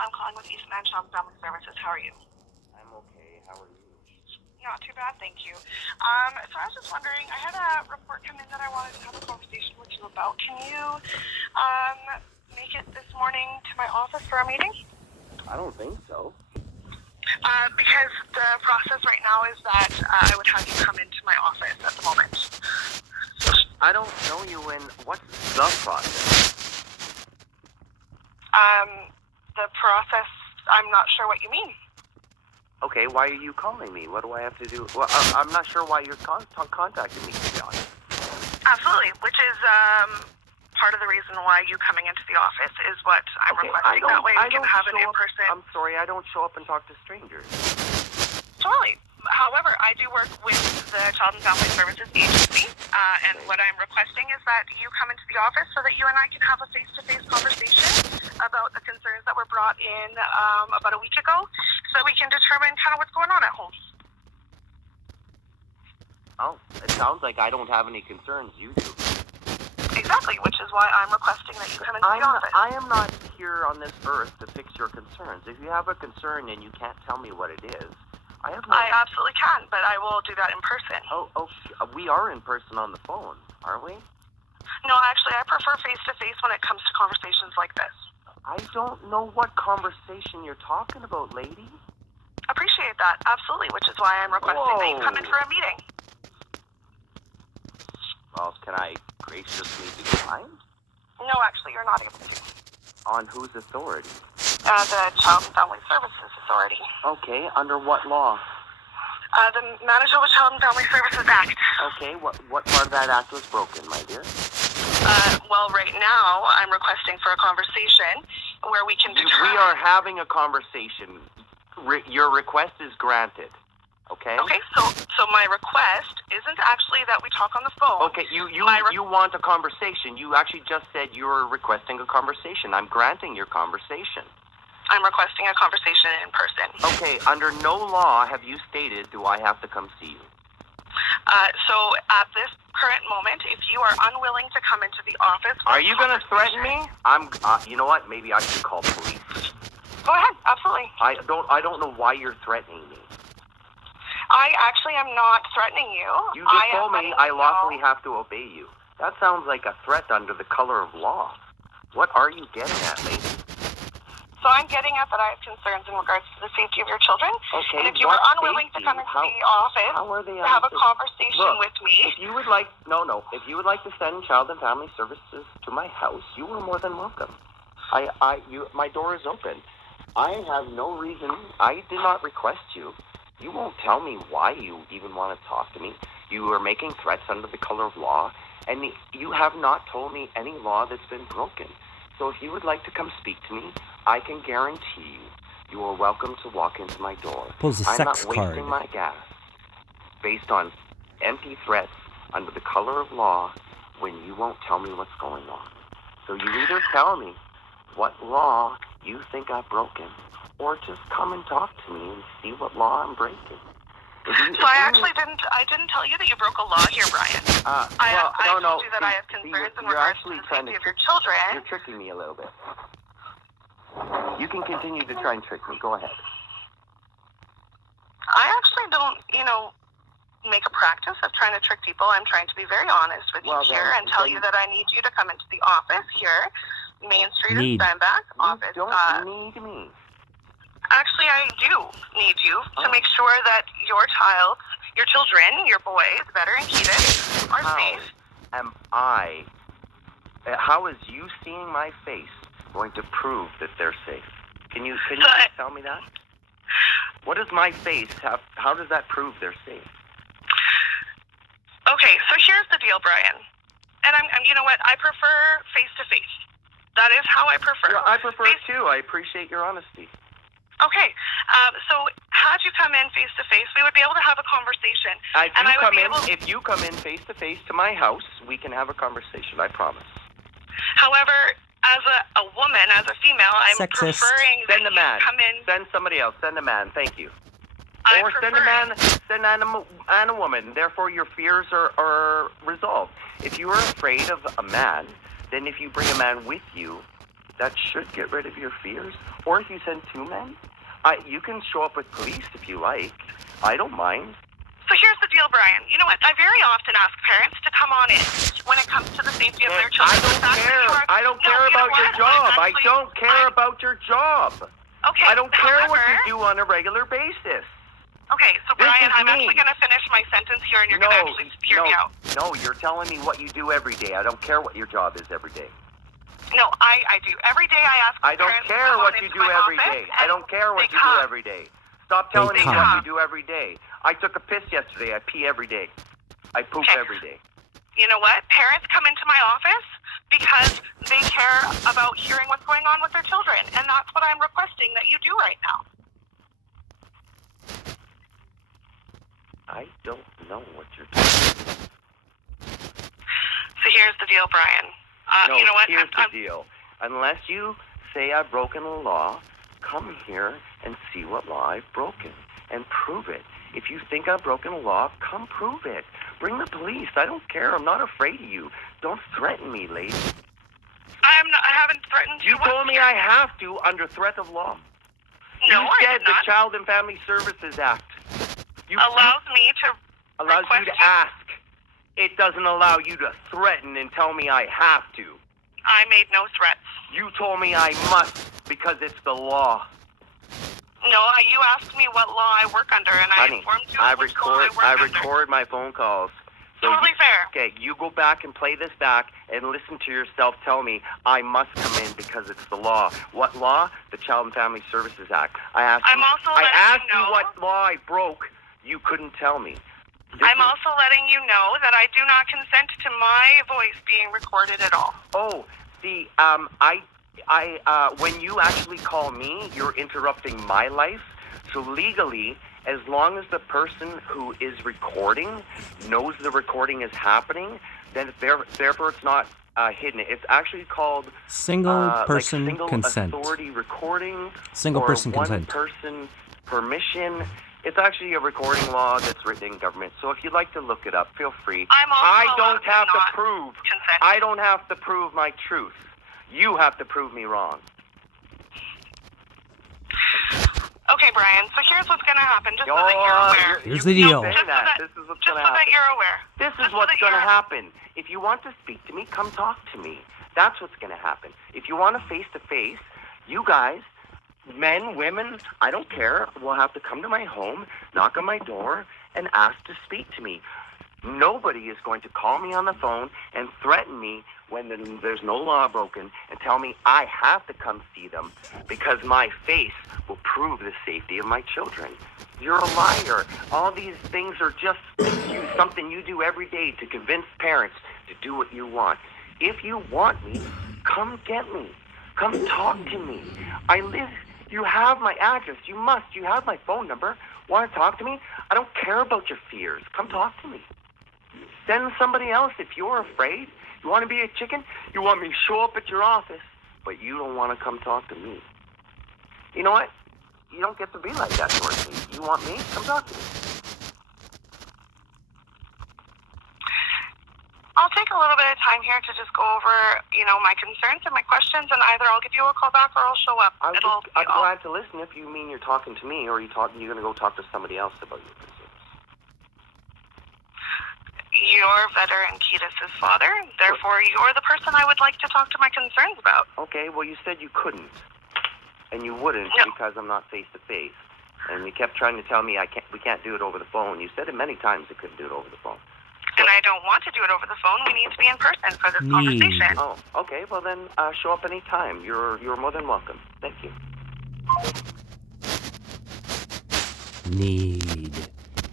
I'm calling with East End Child and Family Services. How are you? I'm okay. How are you? Not too bad, thank you. So I was just wondering, I had a report come in that I wanted to have a conversation with you about. Can you make it this morning to my office for a meeting? I don't think so. Because the process right now is that I would have you come into my office at the moment. I don't know you, and what's the process? The process, I'm not sure what you mean. Okay, why are you calling me? What do I have to do? Well, I'm not sure why you're contacting me, to be honest. Absolutely, which is part of the reason why you coming into the office is what I'm requesting. That way we can have an in-person... I'm sorry, I don't show up and talk to strangers. Totally. However, I do work with the Child and Family Services Agency, and what I'm requesting is that you come into the office so that you and I can have a face-to-face conversation about the concerns that were brought in about a week ago, so that we can determine kind of what's going on at home. Oh, it sounds like I don't have any concerns. You do. Exactly, which is why I'm requesting that you come into the office. I am not here on this earth to fix your concerns. If you have a concern and you can't tell me what it is, I absolutely can, but I will do that in person. Oh, we are in person on the phone, aren't we? No, actually, I prefer face-to-face when it comes to conversations like this. I don't know what conversation you're talking about, lady. Appreciate that, absolutely, which is why I'm requesting that you come in for a meeting. Well, can I graciously decline? No, actually, you're not able to. On whose authority? The Child and Family Services Authority. Okay, under what law? The Manitoba Child and Family Services Act. Okay, what part of that act was broken, my dear? Well, right now, I'm requesting for a conversation where we can determine... We are having a conversation. Your request is granted. Okay? Okay, so my request isn't actually that we talk on the phone. Okay, you want a conversation. You actually just said you were requesting a conversation. I'm granting your conversation. I'm requesting a conversation in person. Okay, under no law have you stated do I have to come see you. So at this current moment, if you are unwilling to come into the office... Are you going to threaten me? You know what? Maybe I should call police. Go ahead, absolutely. I don't know why you're threatening me. I actually am not threatening you. You just told me I lawfully have to obey you. That sounds like a threat under the color of law. What are you getting at, lady? So I'm getting at that I have concerns in regards to the safety of your children. Okay, and if you were unwilling to come into the office to have a conversation with me... If you would like to send Child and Family Services to my house, you are more than welcome. My door is open. I have no reason. I did not request you. You won't tell me why you even want to talk to me. You are making threats under the color of law, and you have not told me any law that's been broken. So if you would like to come speak to me, I can guarantee you are welcome to walk into my door. I'm not wasting my gas based on empty threats under the color of law when you won't tell me what's going on. So you either tell me what law you think I've broken, or just come and talk to me and see what law I'm breaking. I didn't tell you that you broke a law here, Brian. I told you that I have concerns in regards to the safety of your children. You're tricking me a little bit. You can continue to try and trick me. Go ahead. I actually don't, make a practice of trying to trick people. I'm trying to be very honest with you here and tell you that I need you to come into the office here, Main Street in Steinbach office. You don't need me. Actually, I do need you to make sure that your children, your boys, Better and Keaton, are safe. How is you seeing my face going to prove that they're safe? Can you just tell me that? What does my face have? How does that prove they're safe? Okay, so here's the deal, Brian. And you know what? I prefer face-to-face. That is how I prefer. Yeah, I prefer it too. I appreciate your honesty. Okay, so had you come in face-to-face, we would be able to have a conversation. If you come in face-to-face to my house, we can have a conversation, I promise. However, as a woman, as a female, I'm preferring that you come in... Send somebody else. Send a man. Thank you. Send a woman. Therefore, your fears are resolved. If you are afraid of a man, then if you bring a man with you, that should get rid of your fears. Or if you send 2 men, you can show up with police if you like. I don't mind. So here's the deal, Brian. You know what? I very often ask parents to come on in when it comes to the safety of their children. I don't care about your job. I don't care about your job. Okay. I don't care what you do on a regular basis. Okay, so Brian, I'm actually going to finish my sentence here, and you're going to actually hear me out. No, you're telling me what you do every day. I don't care what your job is every day. No, I do. Every day I ask I don't care what you do every day. I don't care what you do every day. Stop telling me what you do every day. I took a piss yesterday. I pee every day. I poop every day. You know what? Parents come into my office because they care about hearing what's going on with their children, and that's what I'm requesting that you do right now. I don't know what you're talking about. So here's the deal, Brian. You know what? Here's the deal. Unless you say I've broken a law, come here and see what law I've broken and prove it. If you think I've broken a law, come prove it. Bring the police. I don't care. I'm not afraid of you. Don't threaten me, lady. I haven't threatened you. You told me I have to under threat of law. No, you said the Child and Family Services Act allows me to ask. It doesn't allow you to threaten and tell me I have to. I made no threats. You told me I must because it's the law. No, you asked me what law I work under, and I informed you of which law I work under. I record my phone calls. So totally fair. Okay, you go back and play this back and listen to yourself tell me I must come in because it's the law. What law? The Child and Family Services Act. I asked you what law I broke. You couldn't tell me. I'm also letting you know that I do not consent to my voice being recorded at all. Oh, see, when you actually call me, you're interrupting my life. So legally, as long as the person who is recording knows the recording is happening, then therefore it's not hidden. It's actually called single person consent. Authority recording. Single person consent. One person permission. It's actually a recording law that's written in government. So if you'd like to look it up, feel free. I don't have to prove my truth. You have to prove me wrong. Okay, Brian. So here's what's going to happen, just so that you're aware. Here's the deal. This is what's going to happen. That you're aware. This is what's going to happen. If you want to speak to me, come talk to me. That's what's going to happen. If you want a face-to-face, you guys, men, women, I don't care, will have to come to my home, knock on my door, and ask to speak to me. Nobody is going to call me on the phone and threaten me when there's no law broken and tell me I have to come see them because my face will prove the safety of my children. You're a liar. All these things are just something you do every day to convince parents to do what you want. If you want me, come get me. Come talk to me. You have my address. You have my phone number. Want to talk to me? I don't care about your fears. Come talk to me. Send somebody else if you're afraid. You want to be a chicken? You want me to show up at your office, but you don't want to come talk to me. You know what? You don't get to be like that towards me. You want me? Come talk to me. I'll take a little bit of time here to just go over, my concerns and my questions, and either I'll give you a call back or I'll show up. I'm glad to listen if you mean you're talking to me or you're going to go talk to somebody else about your concerns. You're veteran Ketis's father, therefore you're the person I would like to talk to my concerns about. Okay, well you said you couldn't, and you wouldn't because I'm not face-to-face, and you kept trying to tell me we can't do it over the phone. You said it many times you couldn't do it over the phone. And I don't want to do it over the phone. We need to be in person for this conversation. Oh, okay. Well, then show up any time. You're more than welcome. Thank you. Need.